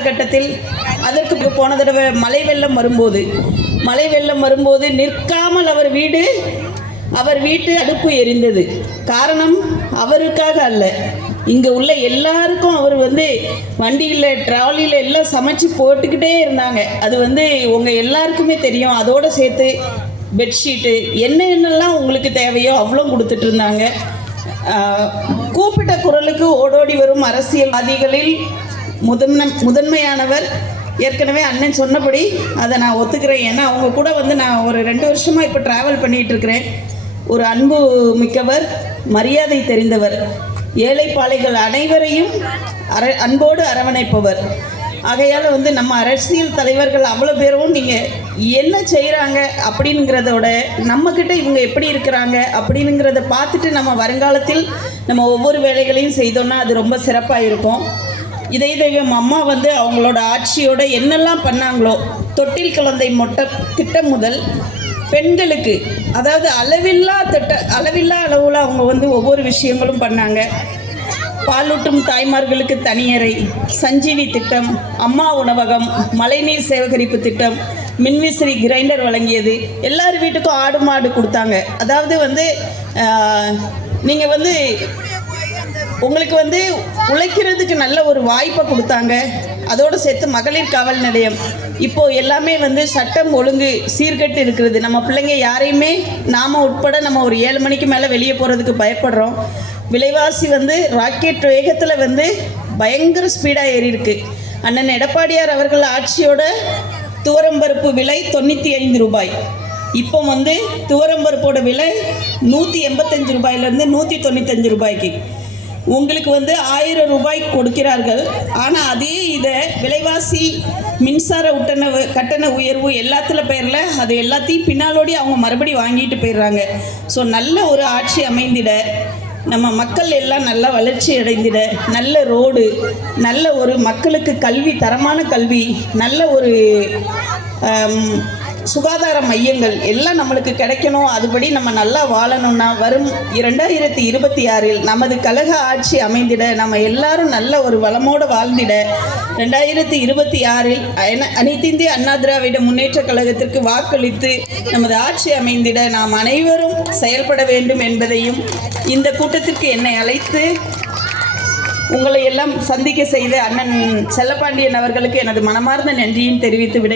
காலகட்டத்தில் அதற்கு போன தடவை மழை வெள்ளம் வரும்போது நிற்காமல் அவர் வீட்டு அடுப்பு எரிந்தது. காரணம் அவருக்காக அல்ல, இங்கே உள்ள எல்லாருக்கும் அவர் வண்டியில் ட்ராலியில் எல்லாம் சமைச்சு போட்டுக்கிட்டே இருந்தாங்க. அது உங்கள் எல்லாருக்குமே தெரியும். அதோடு சேர்த்து பெட்ஷீட்டு என்னென்னலாம் உங்களுக்கு தேவையோ அவ்வளோ கொடுத்துட்டு இருந்தாங்க. கூப்பிட்ட குரலுக்கு ஓடோடி வரும் அரசியல்வாதிகளில் முதன்மையானவர் ஏற்கனவே அண்ணன் சொன்னபடி அதை நான் ஒத்துக்கிறேன். ஏன்னா அவங்க கூட நான் ஒரு 2 வருஷமாக இப்போ ட்ராவல் பண்ணிகிட்ருக்கிறேன். ஒரு அன்பு மிக்கவர், மரியாதை தெரிந்தவர், ஏழைப்பாளைகள் அனைவரையும் அன்போடு அரவணைப்பவர். ஆகையால் நம்ம அரசியல் தலைவர்கள் அவ்வளோ பேரும் நீங்கள் என்ன செய்கிறாங்க அப்படிங்கிறதோட நம்மக்கிட்ட இவங்க எப்படி இருக்கிறாங்க அப்படிங்கிறத பார்த்துட்டு நம்ம வருங்காலத்தில் நம்ம ஒவ்வொரு வேலைகளையும் செய்தோன்னா அது ரொம்ப சிறப்பாக இருக்கும். இதய தெய்வம் அம்மா அவங்களோட ஆட்சியோட என்னெல்லாம் பண்ணாங்களோ, தொட்டில் குழந்தை திட்டம் முதல் பெண்களுக்கு, அதாவது அளவில்லா அளவில் அவங்க ஒவ்வொரு விஷயங்களும் பண்ணாங்க. பாலூட்டும் தாய்மார்களுக்கு தனியறை, சஞ்சீவி திட்டம், அம்மா உணவகம், மழைநீர் சேகரிப்பு திட்டம், மின்விசிறி கிரைண்டர் வழங்கியது, எல்லார் வீட்டுக்கும் ஆடு மாடு கொடுத்தாங்க. அதாவது நீங்கள் உங்களுக்கு உழைக்கிறதுக்கு நல்ல ஒரு வாய்ப்பை கொடுத்தாங்க. அதோடு சேர்த்து மகளிர் காவல் நிலையம் இப்போது எல்லாமே சட்டம் ஒழுங்கு சீர்கெட்டு இருக்கிறது. நம்ம பிள்ளைங்க யாரையுமே நாம் உட்பட நம்ம ஒரு 7 மணிக்கு மேலே வெளியே போகிறதுக்கு பயப்படுறோம். விலைவாசி ராக்கெட் வேகத்தில் பயங்கர ஸ்பீடாக ஏறி இருக்கு. அண்ணன் எடப்பாடியார் அவர்கள் ஆட்சியோட துவரம்பருப்பு விலை 95 ரூபாய். இப்போ துவரம்பருப்போட விலை 185 ரூபாயிலேருந்து 195 ரூபாய்க்கு. உங்களுக்கு 1000 ரூபாய் கொடுக்கிறார்கள். ஆனால் அதே இதை விலைவாசி, மின்சார கட்டண உயர்வு எல்லாத்துல பேரில் அது எல்லாத்தையும் பின்னாலோடி அவங்க மறுபடியும் வாங்கிட்டு போயிடுறாங்க. ஸோ நல்ல ஒரு ஆட்சி அமைந்திட, நம்ம மக்கள் எல்லாம் நல்லா வளர்ச்சி அடைந்திட, நல்ல ரோடு, நல்ல ஒரு மக்களுக்கு கல்வி, தரமான கல்வி, நல்ல ஒரு சுகாதார மையங்கள் எல்லாம் நம்மளுக்கு கிடைக்கணும். அதுபடி நம்ம நல்லா வாழணும்னா வரும் 2026 நமது கழக ஆட்சி அமைந்திட, நம்ம எல்லாரும் நல்ல ஒரு வளமோடு வாழ்ந்திட 2026 அனைத்து இந்திய அண்ணா திராவிட முன்னேற்ற கழகத்திற்கு வாக்களித்து நமது ஆட்சி அமைந்திட நாம் அனைவரும் செயல்பட வேண்டும் என்பதையும், இந்த கூட்டத்திற்கு என்னை அழைத்து உங்களை எல்லாம் சந்திக்க செய்த அண்ணன் செல்லப்பாண்டியன் அவர்களுக்கு எனது மனமார்ந்த நன்றியும் தெரிவித்து விடை